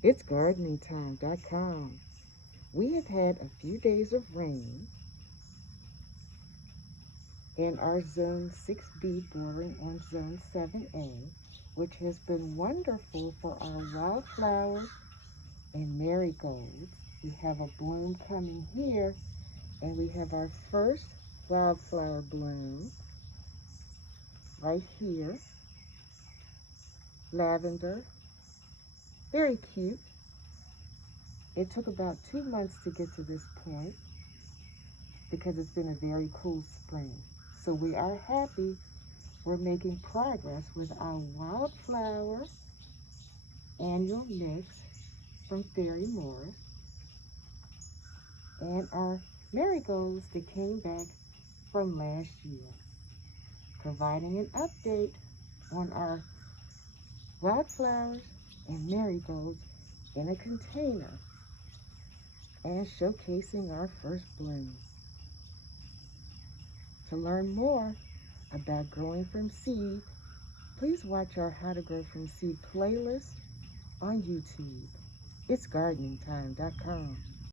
It's gardeningtime.com. We have had a few days of rain in our Zone 6B bordering on Zone 7A, which has been wonderful for our wildflowers and marigolds. We have a bloom coming here, and we have our first wildflower bloom right here. Lavender, very cute. It took about 2 months to get to this point because it's been a very cool spring. So we are happy we're making progress with our wildflower annual mix from Fairy Morris and our marigolds that came back from last year, providing an update on our wildflowers and marigolds in a container and showcasing our first bloom. To learn more about growing from seed, please watch our How to Grow from Seed playlist on YouTube. It's gardeningtime.com.